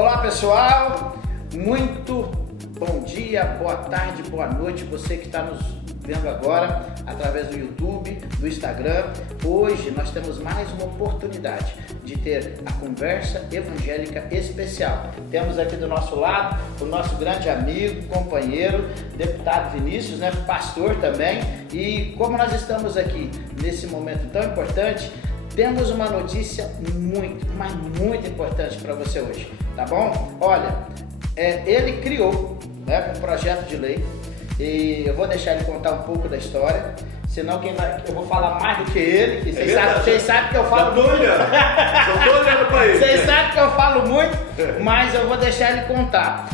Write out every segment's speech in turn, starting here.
Olá pessoal, muito bom dia, boa tarde, boa noite, você que está nos vendo agora através do YouTube, do Instagram. Hoje nós temos mais uma oportunidade de ter a conversa evangélica especial. Temos aqui do nosso lado o nosso grande amigo, companheiro, deputado Vinícius, né, pastor também. E como nós estamos aqui nesse momento tão importante, temos uma notícia muito importante para você hoje, tá bom? Olha, ele criou, né, um projeto de lei e eu vou deixar ele contar um pouco da história, senão eu vou falar mais do que ele, que vocês sabem que eu falo muito. Só tô olhando para ele. Vocês sabem que eu falo muito, mas eu vou deixar ele contar.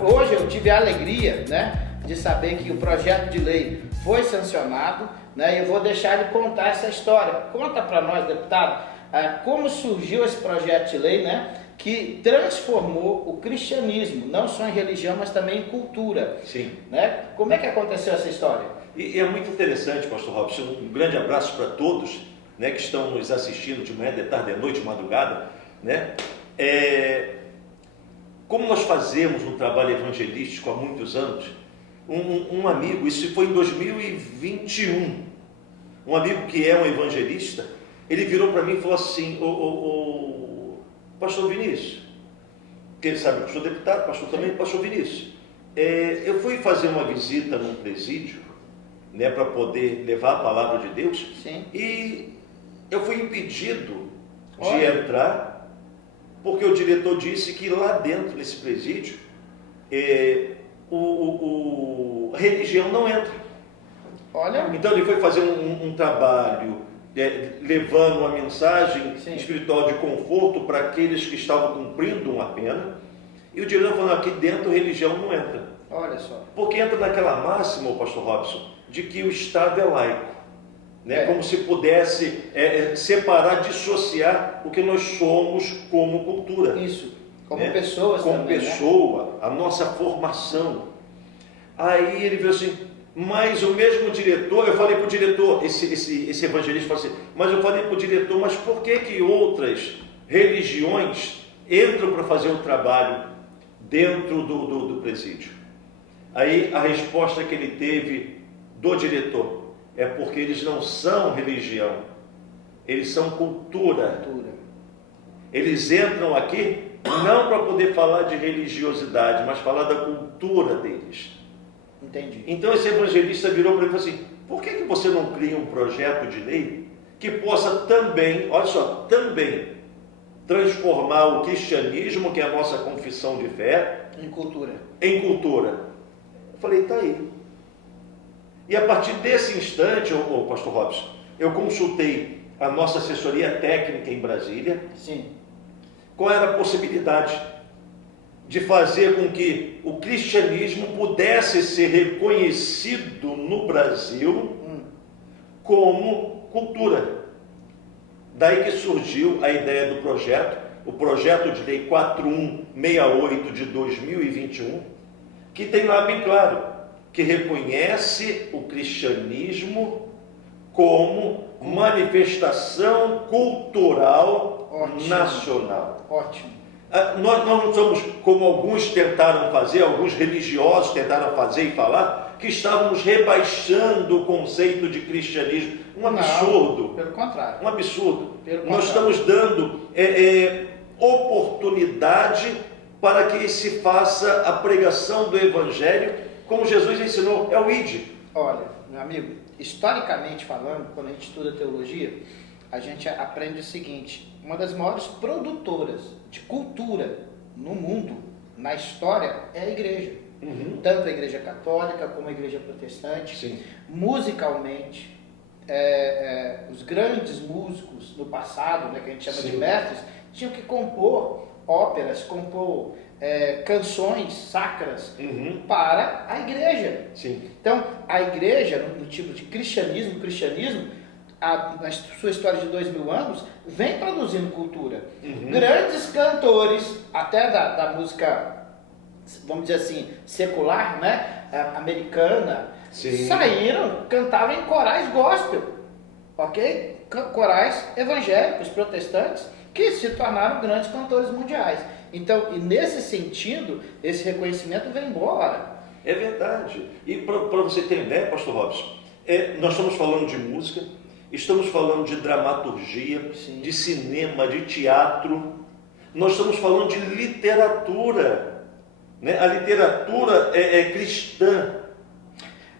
Hoje eu tive a alegria, né, de saber que o projeto de lei foi sancionado, né, e eu vou deixar ele contar essa história. Conta para nós, deputado, como surgiu esse projeto de lei, né, que transformou o cristianismo, não só em religião, mas também em cultura. Sim. Né? Como é que aconteceu essa história? E é muito interessante, pastor Robson, um grande abraço para todos, né, que estão nos assistindo de manhã, de tarde, de noite, de madrugada, né? Como nós fazemos um trabalho evangelístico há muitos anos, um amigo, isso foi em 2021, um amigo que é um evangelista, ele virou para mim e falou assim: pastor Vinícius, que ele sabe que eu sou deputado, pastor também, pastor Vinícius, eu fui fazer uma visita num presídio, né, para poder levar a palavra de Deus. Sim. E eu fui impedido de entrar, porque o diretor disse que lá dentro desse presídio, a religião não entra. Olha. Então ele foi fazer um trabalho levando uma mensagem espiritual de conforto para aqueles que estavam cumprindo uma pena, e o diretor falou: aqui dentro religião não entra. Olha só. Porque entra naquela máxima, pastor Robson, de que o Estado é laico, né? Como se pudesse separar, dissociar o que nós somos como cultura. Isso, como pessoas como também, pessoa, né? A nossa formação. Aí ele viu assim, mas o mesmo diretor, eu falei para o diretor, esse evangelista falou assim, mas eu falei para o diretor, mas por que outras religiões entram para fazer o trabalho dentro do presídio? Aí a resposta que ele teve do diretor é porque eles não são religião, eles são cultura. Eles entram aqui não para poder falar de religiosidade, mas falar da cultura deles. Entendi. Então esse evangelista virou para mim e falou assim: por que você não cria um projeto de lei que possa também, olha só, também transformar o cristianismo, que é a nossa confissão de fé, em cultura? Eu falei, tá aí. E a partir desse instante, pastor Robson, eu consultei a nossa assessoria técnica em Brasília. Sim. Qual era a possibilidade de fazer com que o cristianismo pudesse ser reconhecido no Brasil como cultura. Daí que surgiu a ideia do projeto, o projeto de lei 4168 de 2021, que tem lá bem claro, que reconhece o cristianismo como manifestação cultural nacional. Ótimo. Nós não somos como alguns tentaram fazer, alguns religiosos tentaram fazer e falar, que estávamos rebaixando o conceito de cristianismo. Um absurdo. Não, pelo contrário. Um absurdo. contrário. Nós estamos dando oportunidade para que se faça a pregação do Evangelho, como Jesus ensinou, é o ID. Olha, meu amigo, historicamente falando, quando a gente estuda teologia, a gente aprende o seguinte: uma das maiores produtoras de cultura no mundo, na história, é a igreja. Tanto a igreja católica como a igreja protestante. Sim. Musicalmente, os grandes músicos do passado, né, que a gente chama de mestres, tinham que compor óperas, compor canções sacras para a igreja. Sim. Então, a igreja, no tipo de cristianismo, na sua história de 2000 anos, vem produzindo cultura. Grandes cantores, até da música, vamos dizer assim, secular, né, americana, saíram, cantavam em corais gospel, ok? corais evangélicos, protestantes, que se tornaram grandes cantores mundiais. Então, e nesse sentido, esse reconhecimento vem embora. É verdade. E para você ter ideia, pastor Robson, nós estamos falando de música, estamos falando de dramaturgia, Sim. de cinema, de teatro, nós estamos falando de literatura, né? A literatura é cristã.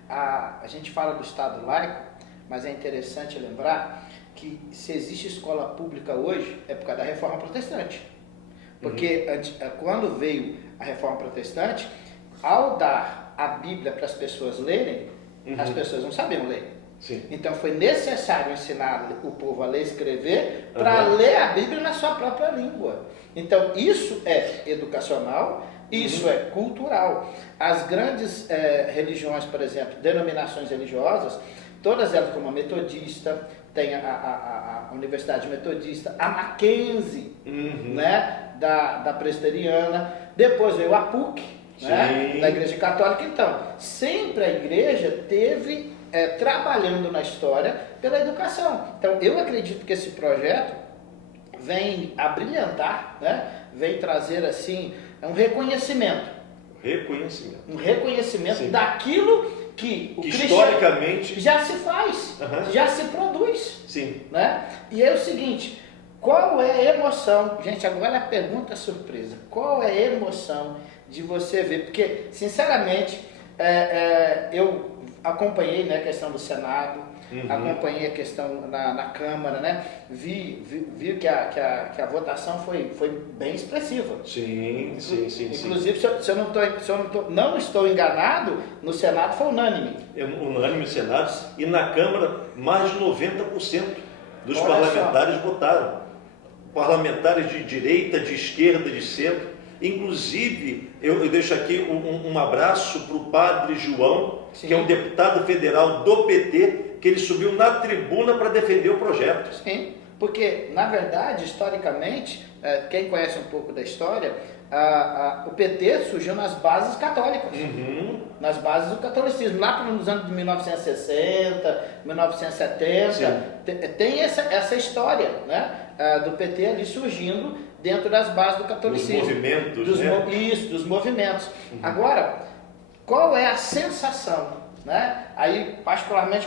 A gente fala do Estado laico, mas é interessante lembrar que se existe escola pública hoje, é por causa da Reforma Protestante. Porque quando veio a Reforma Protestante, ao dar a Bíblia para as pessoas lerem, as pessoas não sabiam ler. Sim. Então foi necessário ensinar o povo a ler e escrever para ler a Bíblia na sua própria língua. Então isso é educacional, isso é cultural. As grandes religiões, por exemplo, denominações religiosas, todas elas como a Metodista, tem a Universidade Metodista, a Mackenzie, né, da Presbiteriana, depois veio a PUC, né, da Igreja Católica. Então, sempre a igreja teve trabalhando na história pela educação. Então, eu acredito que esse projeto vem abrilhantar, né, vem trazer assim um reconhecimento. Um reconhecimento Sim. daquilo que o historicamente já se faz, já se produz. Sim. Né? E é o seguinte, qual é a emoção? Gente, agora a pergunta surpresa. Qual é a emoção de você ver? Porque, sinceramente, eu acompanhei, né, a questão do Senado, acompanhei a questão na Câmara, né? Vi que a votação foi bem expressiva. Sim. Inclusive, se eu não estou enganado, no Senado foi unânime. Unânime no Senado, e na Câmara mais de 90% dos Olha parlamentares votaram. Parlamentares de direita, de esquerda, de centro. Inclusive, eu deixo aqui um abraço para o padre João, Sim. que é um deputado federal do PT, que ele subiu na tribuna para defender o projeto. Sim, porque, na verdade, historicamente, quem conhece um pouco da história, o PT surgiu nas bases católicas, nas bases do catolicismo, lá nos anos de 1960, 1970, Sim. tem essa história, né, do PT ali surgindo dentro das bases do catolicismo. Dos movimentos, né? Isso, dos movimentos. Agora, qual é a sensação? Né? Aí, particularmente,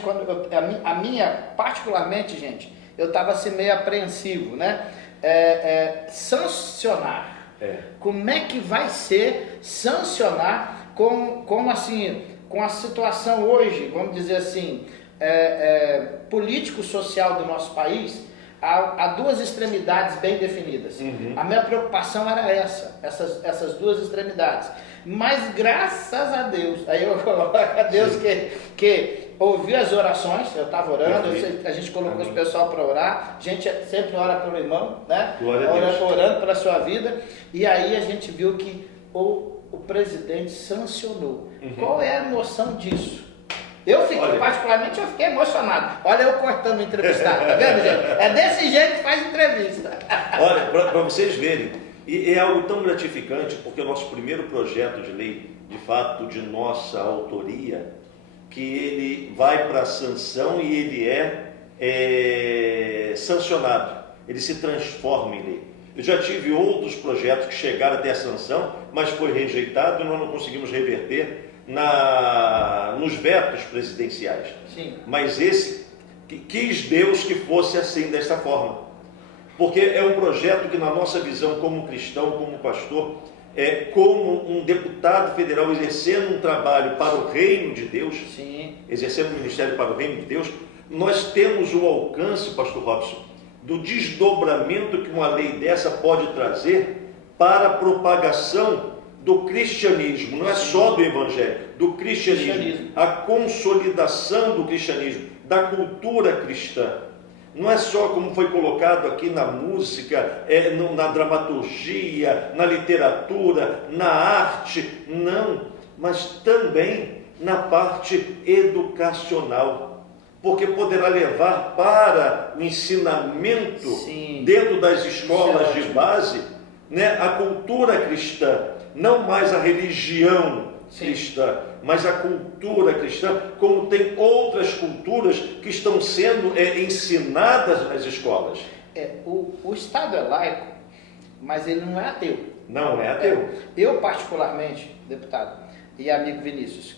particularmente, gente, eu estava assim meio apreensivo, né? Sancionar. Como é que vai ser sancionar com a situação hoje, vamos dizer assim, político-social do nosso país? Há duas extremidades bem definidas. A minha preocupação era essas duas extremidades. Mas graças a Deus, aí eu coloco a Deus que ouviu as orações, eu estava orando, a gente colocou os pessoal para orar, a gente sempre ora pelo irmão, né? Orando pela sua vida, e aí a gente viu que o presidente sancionou. Qual é a emoção disso? Particularmente, eu fiquei emocionado. Olha eu cortando o entrevistado, tá vendo, gente? É desse jeito que faz entrevista. Olha, para vocês verem, e é algo tão gratificante, porque o nosso primeiro projeto de lei, de fato, de nossa autoria, que ele vai para a sanção e ele é sancionado, ele se transforma em lei. Eu já tive outros projetos que chegaram até a sanção, mas foi rejeitado e nós não conseguimos reverter nos vetos presidenciais. Sim. Mas esse, quis Deus que fosse assim, desta forma. Porque é um projeto que, na nossa visão como cristão, como pastor, como um deputado federal exercendo um trabalho para o reino de Deus, Sim. exercendo um ministério para o reino de Deus, nós temos o alcance, pastor Robson, do desdobramento que uma lei dessa pode trazer para a propagação do cristianismo, não é só do evangelho, do cristianismo, a consolidação do cristianismo, da cultura cristã. Não é só como foi colocado aqui na música, na dramaturgia, na literatura, na arte, não, mas também na parte educacional, porque poderá levar para o ensinamento dentro das escolas de base, né, a cultura cristã, não mais a religião Sim. cristã, mas a cultura cristã, como tem outras culturas que estão sendo ensinadas nas escolas. O Estado é laico, mas ele não é ateu. Não é ateu. Eu, particularmente, deputado e amigo Vinícius,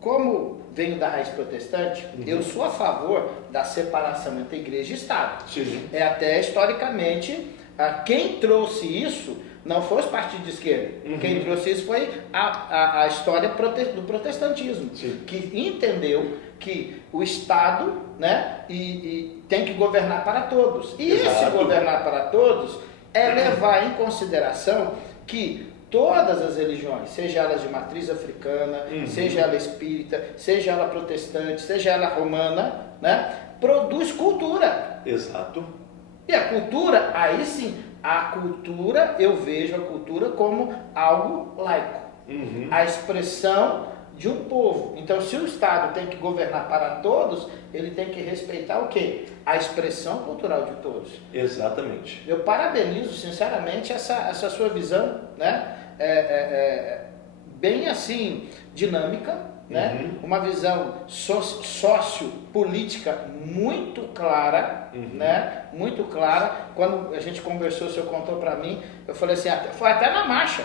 como venho da raiz protestante, eu sou a favor da separação entre igreja e Estado. Sim. Até historicamente, quem trouxe isso não foi os partidos de esquerda. Quem trouxe isso foi a história do protestantismo, Sim. que entendeu que o Estado, né, e tem que governar para todos. E Exato. esse governar para todos é levar em consideração que todas as religiões, seja elas de matriz africana, seja ela espírita, seja ela protestante, seja ela romana, né, produz cultura. Exato. E a cultura, aí sim, eu vejo a cultura como algo laico. A expressão de um povo. Então, se o Estado tem que governar para todos, ele tem que respeitar o quê? A expressão cultural de todos. Exatamente. Eu parabenizo, sinceramente, essa sua visão, né? Bem assim, dinâmica, né? Uma visão sociopolítica muito clara, né? Muito clara. Quando a gente conversou, o senhor contou para mim, eu falei assim, foi até na marcha,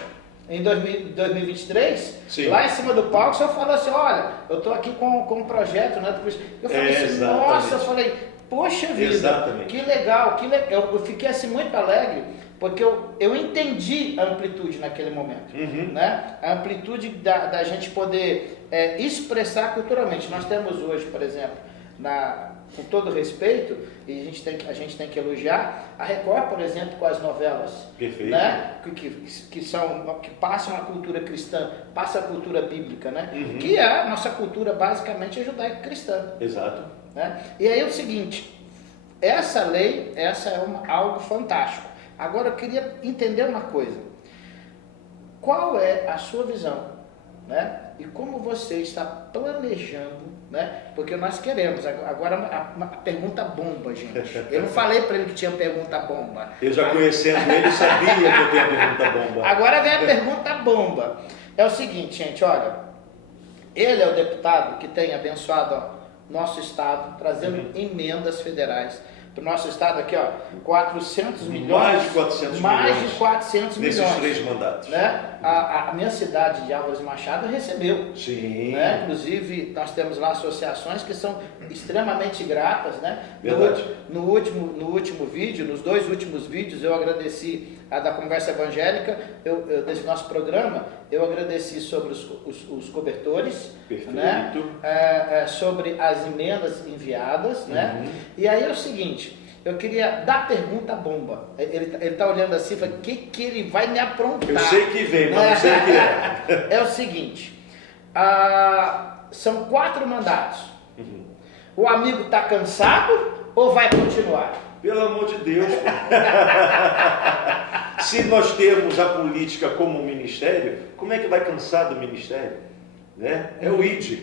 em 2023, Sim. lá em cima do palco, o senhor falou assim, olha, eu estou aqui com um projeto, né? Eu falei assim, Exatamente. nossa, eu falei, poxa vida, Exatamente. que legal, eu fiquei assim muito alegre, porque eu entendi a amplitude naquele momento, né? A amplitude da gente poder expressar culturalmente. Nós temos hoje, por exemplo, com todo respeito, e a gente tem que elogiar, a Record, por exemplo, com as novelas, Perfeito. né? que passam a cultura cristã, passam a cultura bíblica, né? Que a nossa cultura basicamente é judaico-cristã. Exato. Né? E aí é o seguinte, essa lei, algo fantástico. Agora eu queria entender uma coisa. Qual é a sua visão, né? E como você está planejando, né? Porque nós queremos. Agora uma pergunta bomba, gente. Eu não falei para ele que tinha pergunta bomba. Eu já conhecendo ele, sabia que eu tinha pergunta bomba. Agora vem a pergunta bomba. É o seguinte, gente, olha. Ele é o deputado que tem abençoado nosso estado, trazendo emendas federais para o nosso estado aqui, 400 milhões. Mais de 400 mais milhões. de 400 Nesses milhões. 3 mandatos. Né? A minha cidade de Álvares Machado recebeu. Sim. Né? Inclusive, nós temos lá associações que são extremamente gratas. Né? Verdade. No último vídeo, nos 2 últimos vídeos, eu agradeci a da Conversa Evangélica, desse nosso programa, eu agradeci sobre os cobertores, né? Sobre as emendas enviadas. Né? E aí é o seguinte, eu queria dar pergunta bomba. Ele está olhando assim e fala, o que ele vai me aprontar? Eu sei que vem, mas não sei o que é. É o seguinte, são 4 mandatos. O amigo está cansado ou vai continuar? Pelo amor de Deus. Se nós temos a política como um ministério, como é que vai cansar do ministério? Né? É o ID.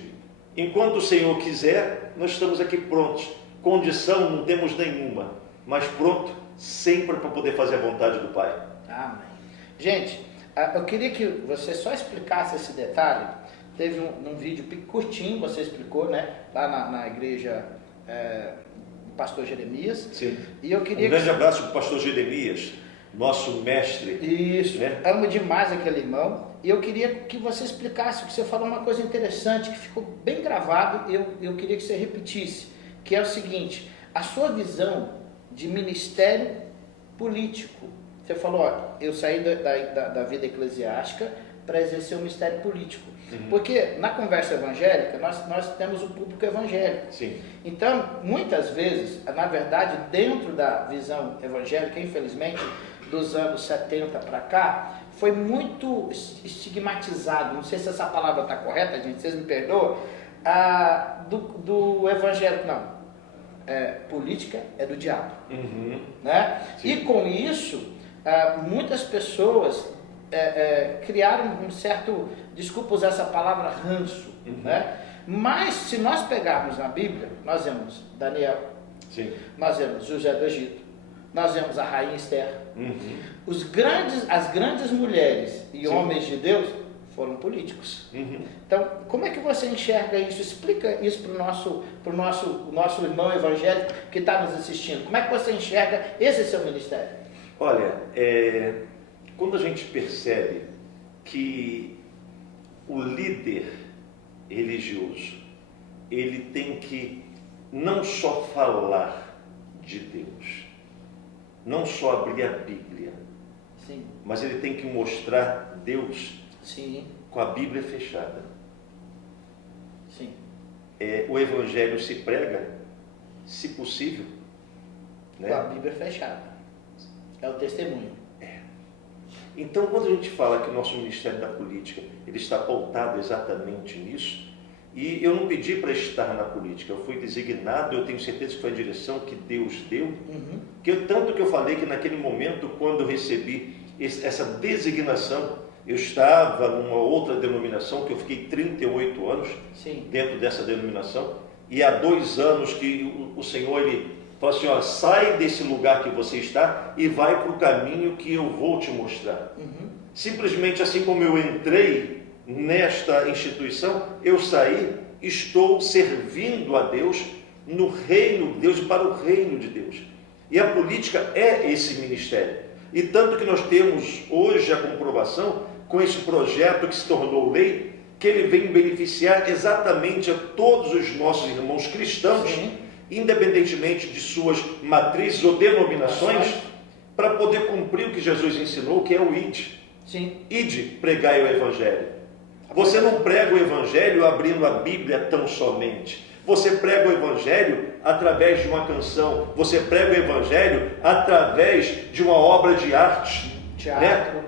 Enquanto o Senhor quiser, nós estamos aqui prontos. Condição não temos nenhuma, mas pronto sempre para poder fazer a vontade do Pai. Amém. Gente, eu queria que você só explicasse esse detalhe. Teve um vídeo curtinho, você explicou, né? Lá na igreja do pastor Jeremias. Sim. E eu queria grande abraço para o pastor Jeremias, nosso mestre. Isso, né? Amo demais aquele irmão. E eu queria que você explicasse, porque você falou uma coisa interessante que ficou bem gravado, e eu queria que você repetisse, que é o seguinte, a sua visão de ministério político. Você falou, eu saí da vida eclesiástica para exercer o ministério político. Porque na conversa evangélica, nós temos o público evangélico. Sim. Então, muitas vezes, na verdade, dentro da visão evangélica, infelizmente, dos anos 70 para cá, foi muito estigmatizado, não sei se essa palavra está correta, gente, vocês me perdoam, do evangélico, não. Política é do diabo. Né? E com isso, muitas pessoas criaram um certo, desculpa usar essa palavra, ranço. Né? Mas se nós pegarmos na Bíblia, nós vemos Daniel, Sim. nós vemos José do Egito, nós vemos a rainha Esther. As grandes mulheres e Sim. homens de Deus foram políticos. Uhum. Então, como é que você enxerga isso? Explica isso para o nosso irmão evangélico que está nos assistindo. Como é que você enxerga esse seu ministério? Olha, quando a gente percebe que o líder religioso, ele tem que não só falar de Deus, não só abrir a Bíblia, Sim. mas ele tem que mostrar Deus Sim. com a Bíblia fechada. Sim. O Evangelho se prega, se possível, Com a Bíblia fechada. É o testemunho. Então, quando a gente fala que o nosso Ministério da Política ele está pautado exatamente nisso, e eu não pedi para estar na política, eu fui designado, eu tenho certeza que foi a direção que Deus deu, tanto que eu falei que naquele momento, quando eu recebi essa designação, eu estava numa outra denominação, que eu fiquei 38 anos Sim. dentro dessa denominação, e há 2 anos que o Senhor ele falou assim, ó, sai desse lugar que você está e vai para o caminho que eu vou te mostrar. Simplesmente assim como eu entrei nesta instituição, eu saí, estou servindo a Deus no reino de Deus e para o reino de Deus. E a política é esse ministério. E tanto que nós temos hoje a comprovação com esse projeto que se tornou lei, que ele vem beneficiar exatamente a todos os nossos irmãos cristãos, Sim. independentemente de suas matrizes ou denominações, para poder cumprir o que Jesus ensinou, que é o ide. Sim. Ide, pregai o Evangelho. Você não prega o Evangelho abrindo a Bíblia tão somente. Você prega o Evangelho através de uma canção. Você prega o Evangelho através de uma obra de arte. Teatro. Né?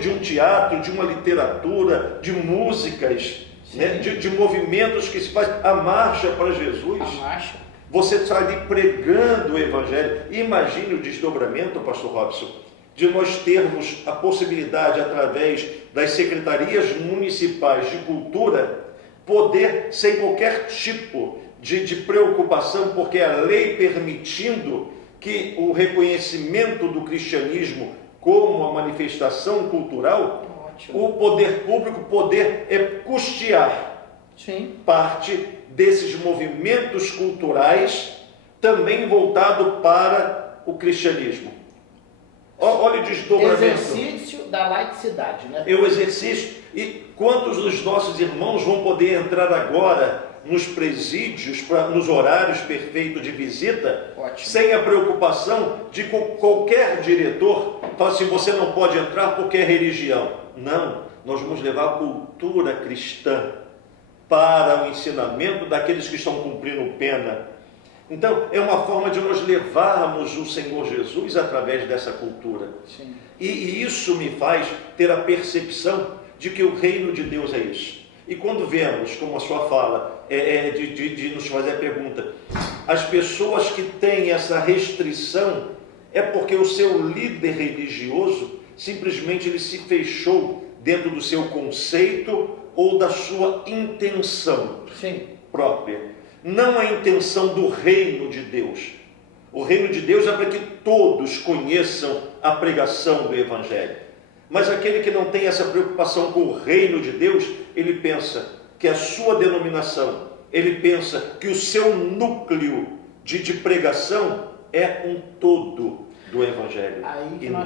De um teatro, de uma literatura, de músicas, né? de movimentos que se faz. A marcha para Jesus. A marcha. Você está ali pregando o Evangelho. Imagine o desdobramento, pastor Robson, de nós termos a possibilidade, através das secretarias municipais de cultura, poder, sem qualquer tipo de preocupação, porque a lei permitindo que o reconhecimento do cristianismo como uma manifestação cultural, o poder público poder custear Sim. parte desses movimentos culturais, também voltado para o cristianismo. Olha o desdobramento. Exercício da laicidade, né? É o exercício. E quantos dos nossos irmãos vão poder entrar agora nos presídios, nos horários perfeitos de visita, Ótimo. sem a preocupação de qualquer diretor falar assim, você não pode entrar porque é religião. Não, nós vamos levar a cultura cristã para o ensinamento daqueles que estão cumprindo pena. Então, é uma forma de nós levarmos o Senhor Jesus através dessa cultura. Sim. E isso me faz ter a percepção de que o reino de Deus é isso. E quando vemos, como a sua fala, de nos fazer a pergunta, as pessoas que têm essa restrição, é porque o seu líder religioso, simplesmente ele se fechou dentro do seu conceito ou da sua intenção própria. Não a intenção do reino de Deus. O reino de Deus é para que todos conheçam a pregação do Evangelho. Mas aquele que não tem essa preocupação com o reino de Deus, ele pensa que a sua denominação, ele pensa que o seu núcleo de pregação é um todo do Evangelho.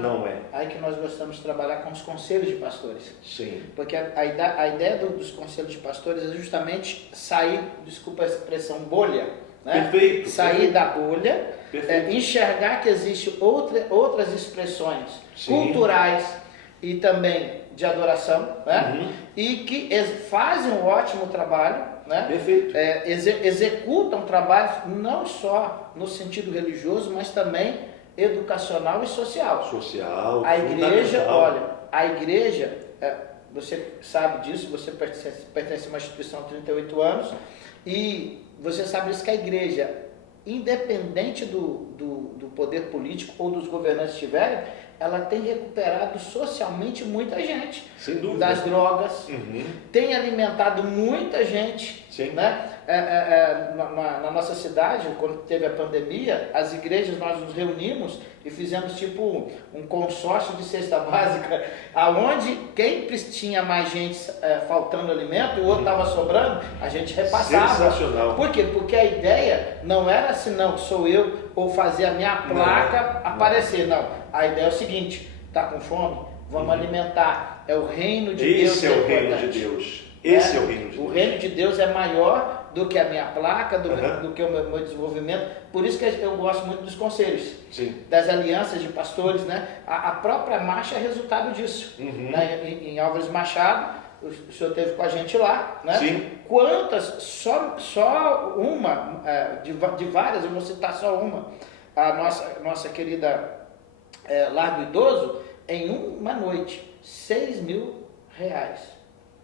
Não é. Aí que nós gostamos de trabalhar com os conselhos de pastores. Sim. Porque a ideia dos conselhos de pastores é justamente sair, desculpa a expressão, bolha. Né? Perfeito. Sair da bolha, Perfeito. enxergar que existem outras expressões culturais e também de adoração, né? E que fazem um ótimo trabalho, né? Perfeito. Executam trabalhos não só no sentido religioso, mas também educacional e social. A igreja, olha, a igreja, você sabe disso, você pertence a uma instituição há 38 anos, e você sabe isso, que a igreja, independente do poder político ou dos governantes estiverem, ela tem recuperado socialmente muita gente. Sem dúvida. Das drogas, tem alimentado muita gente, né? na nossa cidade, quando teve a pandemia, as igrejas, nós nos reunimos e fizemos tipo um consórcio de cesta básica, aonde quem tinha mais gente faltando alimento, o outro estava sobrando, a gente repassava. Sensacional. Por quê? Porque a ideia não era assim, não, sou eu, ou fazer a minha placa aparecer, não. A ideia é o seguinte, tá com fome? Vamos alimentar. É o reino de Deus. Esse é o reino de Deus. Esse é o reino de Deus. O reino de Deus é maior do que a minha placa, do que o meu desenvolvimento. Por isso que eu gosto muito dos conselhos, das alianças de pastores, né? A própria marcha é resultado disso. Né? Em Álvares Machado, o senhor esteve com a gente lá, né? Sim. Quantas, só uma, de várias, eu vou citar só uma, a nossa querida Lar do Idoso, em uma noite, R$6.000.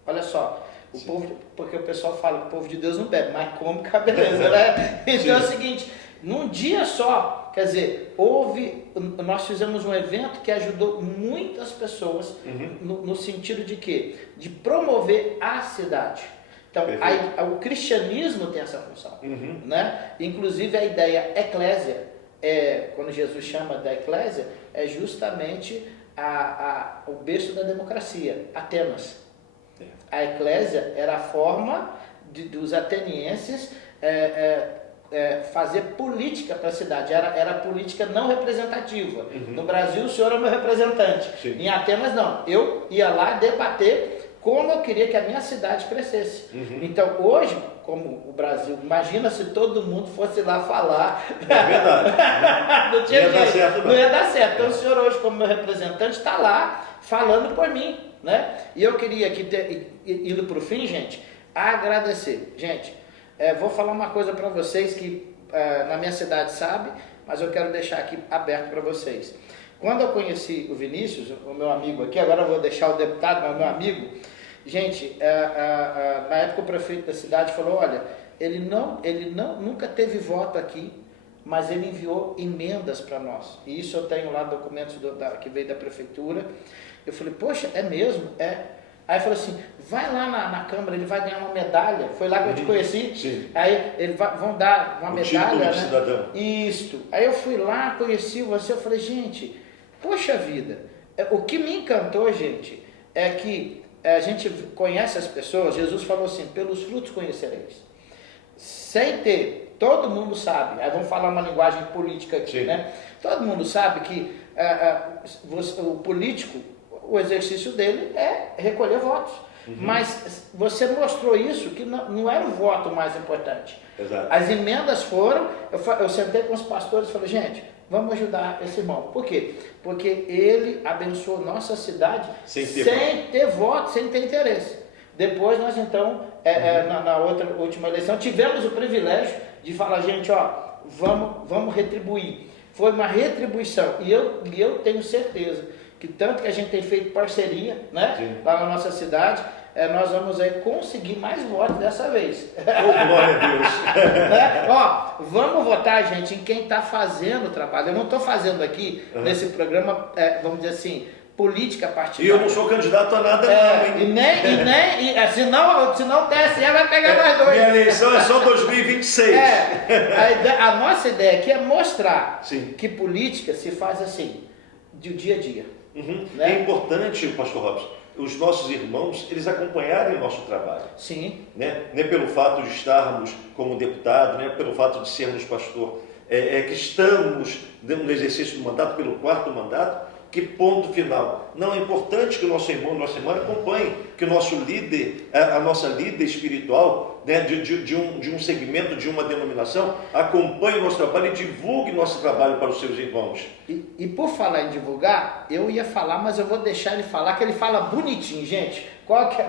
Olha só, o povo, porque o pessoal fala que o povo de Deus não bebe, mas come que a beleza, né? Então é o seguinte, num dia só, quer dizer, nós fizemos um evento que ajudou muitas pessoas, no sentido de quê? De promover a cidade. Então, o cristianismo tem essa função, né? Inclusive a ideia eclésia, quando Jesus chama da eclésia, é justamente o berço da democracia, Atenas. A eclésia era a forma dos atenienses fazer política para a cidade, era política não representativa. No Brasil o senhor é o meu representante, em Atenas não, eu ia lá debater como eu queria que a minha cidade crescesse. Então hoje, como o Brasil, imagina se todo mundo fosse lá falar. É verdade. Não tinha ia dar certo, não ia dar certo. Então o senhor hoje, como meu representante, está lá falando por mim, né? E eu queria aqui, indo para o fim, gente, agradecer. Gente, vou falar uma coisa para vocês que na minha cidade sabe, mas eu quero deixar aqui aberto para vocês. Quando eu conheci o Vinícius, o meu amigo aqui, agora eu vou deixar o deputado, mas o meu amigo, gente, na época o prefeito da cidade falou, olha, ele nunca teve voto aqui, mas ele enviou emendas para nós. E isso eu tenho lá documentos que veio da prefeitura. Eu falei, poxa, é mesmo? Aí falou assim, vai lá na Câmara, ele vai ganhar uma medalha. Foi lá que eu te conheci. Sim. Aí vão dar uma medalha, título né? de cidadão. Isso. Aí eu fui lá, conheci você, eu falei, gente, poxa vida, o que me encantou, gente, é que a gente conhece as pessoas, Jesus falou assim, pelos frutos conhecereis. Sem ter, todo mundo sabe, aí vamos falar uma linguagem política aqui, né? Todo mundo sabe que o político, o exercício dele é recolher votos. Mas você mostrou isso, que não era o voto mais importante. Exato. As emendas foram, eu sentei com os pastores e falei, gente, vamos ajudar esse irmão. Por quê? Porque ele abençoou nossa cidade sem ter voto, sem ter interesse. Depois nós então, na última eleição, tivemos o privilégio de falar, gente, ó, vamos retribuir. Foi uma retribuição. E eu tenho certeza que tanto que a gente tem feito parceria, né, lá na nossa cidade, nós vamos aí conseguir mais votos dessa vez. Glória a Deus. Né? Ó, vamos votar, gente, em quem está fazendo o trabalho. Eu não estou fazendo aqui, nesse programa, vamos dizer assim, política partidária. E eu não sou candidato a nada, não, hein? Senão o TSE vai pegar nós dois. Minha eleição é só 2026. A nossa ideia aqui é mostrar Sim. que política se faz assim, de dia a dia. Né? É importante, pastor Robson, os nossos irmãos, eles acompanharem o nosso trabalho. Sim. Né? Nem pelo fato de estarmos como deputado, né? Pelo fato de sermos pastor, que estamos no exercício do mandato, pelo 4º mandato, que ponto final. Não, é importante que o nosso irmão, nossa irmã acompanhe, que o nosso líder, a nossa líder espiritual, né, de um segmento, de uma denominação, acompanhe o nosso trabalho e divulgue nosso trabalho para os seus irmãos. E por falar em divulgar, eu ia falar, mas eu vou deixar ele falar, que ele fala bonitinho, gente. Qual que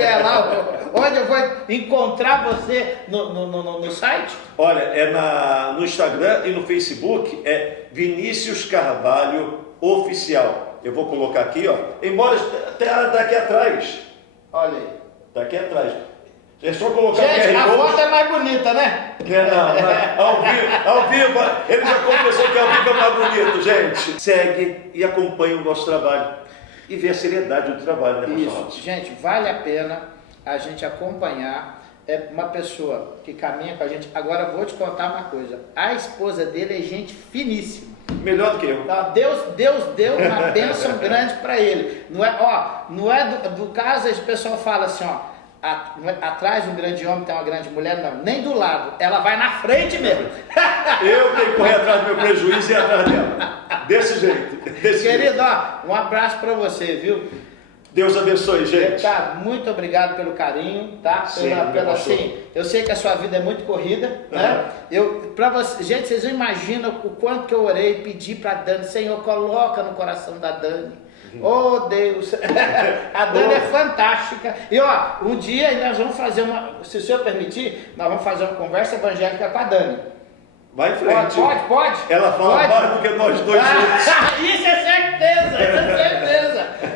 é lá, onde eu vou encontrar você no site? Olha, no Instagram e no Facebook, é Vinícius Carvalho Oficial. Eu vou colocar aqui, ó. Embora até daqui atrás. Olha aí. Daqui atrás. É só colocar gente, o QR a Code. foto é mais bonita, né? Não. Ao vivo. Ele já confessou que ao vivo é mais bonito, gente. Segue e acompanha o nosso trabalho. E vê a seriedade do trabalho, né, Isso. Gente, vale a pena a gente acompanhar é uma pessoa que caminha com a gente. Agora eu vou te contar uma coisa. A esposa dele é gente finíssima. Melhor do que eu. Então, Deus deu uma bênção grande para ele. Não é do caso, o pessoal fala assim, atrás de um grande homem tem uma grande mulher, não, nem do lado, ela vai na frente mesmo. Eu tenho que correr atrás do meu prejuízo e ir atrás dela. Desse jeito. Querido, um abraço para você, viu? Deus abençoe, gente. Tá, muito obrigado pelo carinho, tá? Assim, eu sei que a sua vida é muito corrida, né? Gente, vocês não imaginam o quanto que eu orei e pedi para Dani, Senhor, coloca no coração da Dani. Oh Deus, a Dani é fantástica. E um dia nós vamos fazer se o senhor permitir, nós vamos fazer uma conversa evangélica com a Dani. Vai em frente. Pode. Ela fala mais do que nós dois juntos. Isso é certeza.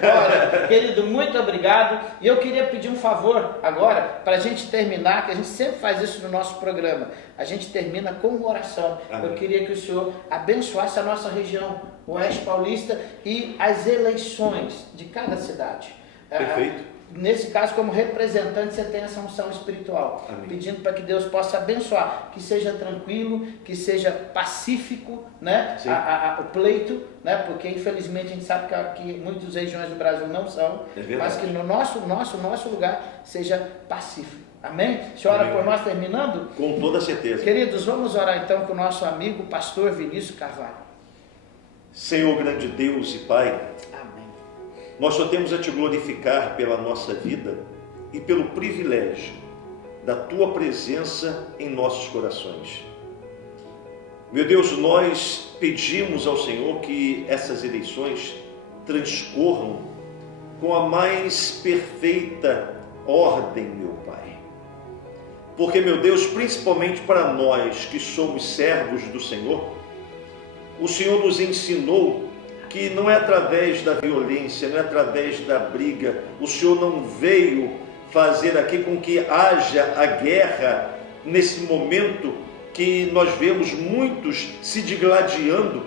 Olha, querido, muito obrigado. E eu queria pedir um favor agora, para a gente terminar, que a gente sempre faz isso no nosso programa. A gente termina com uma oração. Amém. Eu queria que o senhor abençoasse a nossa região, o Oeste Paulista, e as eleições de cada cidade. Perfeito. Nesse caso, como representante, você tem essa unção espiritual. Amém. Pedindo para que Deus possa abençoar, que seja tranquilo, que seja pacífico, né? O pleito, né? Porque infelizmente a gente sabe que muitas regiões do Brasil não são, mas que no nosso lugar seja pacífico. Amém? A senhora ora por nós terminando? Com toda certeza. Queridos, vamos orar então com o nosso amigo pastor Vinícius Carvalho. Senhor grande Deus e Pai, nós só temos a Te glorificar pela nossa vida e pelo privilégio da Tua presença em nossos corações. Meu Deus, nós pedimos ao Senhor que essas eleições transcorram com a mais perfeita ordem, meu Pai. Porque, meu Deus, principalmente para nós que somos servos do Senhor, o Senhor nos ensinou que não é através da violência, não é através da briga. O Senhor não veio fazer aqui com que haja a guerra nesse momento que nós vemos muitos se digladiando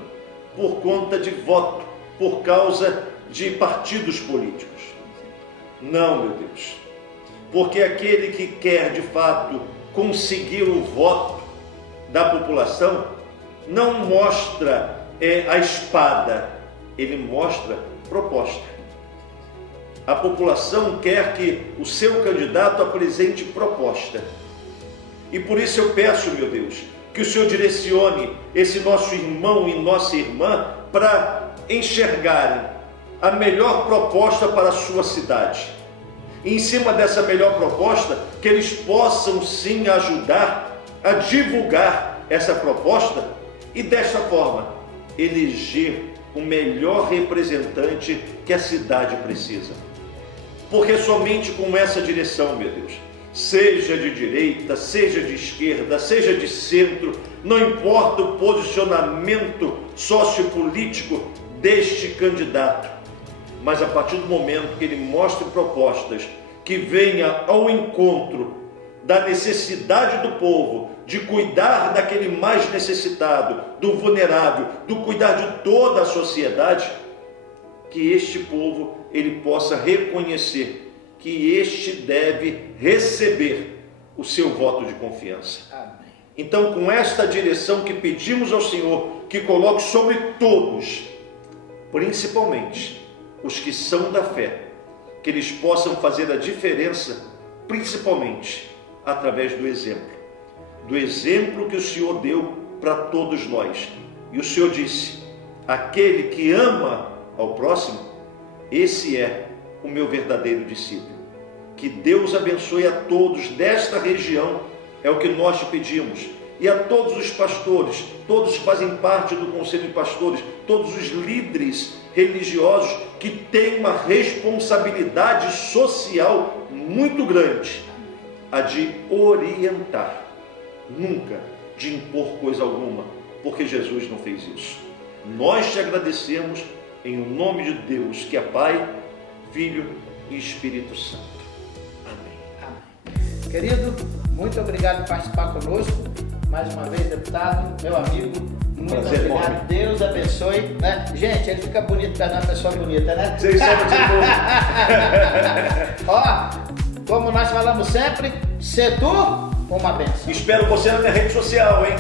por conta de voto, por causa de partidos políticos. Não, meu Deus, porque aquele que quer de fato conseguir o voto da população não mostra a espada, ele mostra proposta. A população quer que o seu candidato apresente proposta. E por isso eu peço, meu Deus, que o Senhor direcione esse nosso irmão e nossa irmã para enxergarem a melhor proposta para a sua cidade. E em cima dessa melhor proposta, que eles possam sim ajudar a divulgar essa proposta e desta forma eleger o melhor representante que a cidade precisa. Porque somente com essa direção, meu Deus, seja de direita, seja de esquerda, seja de centro, não importa o posicionamento sociopolítico deste candidato, mas a partir do momento que ele mostre propostas que venha ao encontro da necessidade do povo, de cuidar daquele mais necessitado, do vulnerável, do cuidar de toda a sociedade, que este povo ele possa reconhecer que este deve receber o seu voto de confiança. Amém. Então, com esta direção que pedimos ao Senhor, que coloque sobre todos, principalmente os que são da fé, que eles possam fazer a diferença, principalmente através do exemplo que o Senhor deu para todos nós. E o Senhor disse: aquele que ama ao próximo, esse é o meu verdadeiro discípulo. Que Deus abençoe a todos desta região, é o que nós te pedimos, e a todos os pastores, todos que fazem parte do Conselho de Pastores, todos os líderes religiosos que têm uma responsabilidade social muito grande, a de orientar, nunca de impor coisa alguma, porque Jesus não fez isso. Nós te agradecemos em nome de Deus, que é Pai, Filho e Espírito Santo. Amém. Amém. Querido, muito obrigado por participar conosco. Mais uma vez, deputado, meu amigo, muito prazer, obrigado. Bom. Deus abençoe, né? Gente, ele fica bonito, porque é uma pessoa bonita, né? Vocês sabem de novo. Ó, como nós falamos sempre, se tu, uma benção. Espero você na minha rede social, hein?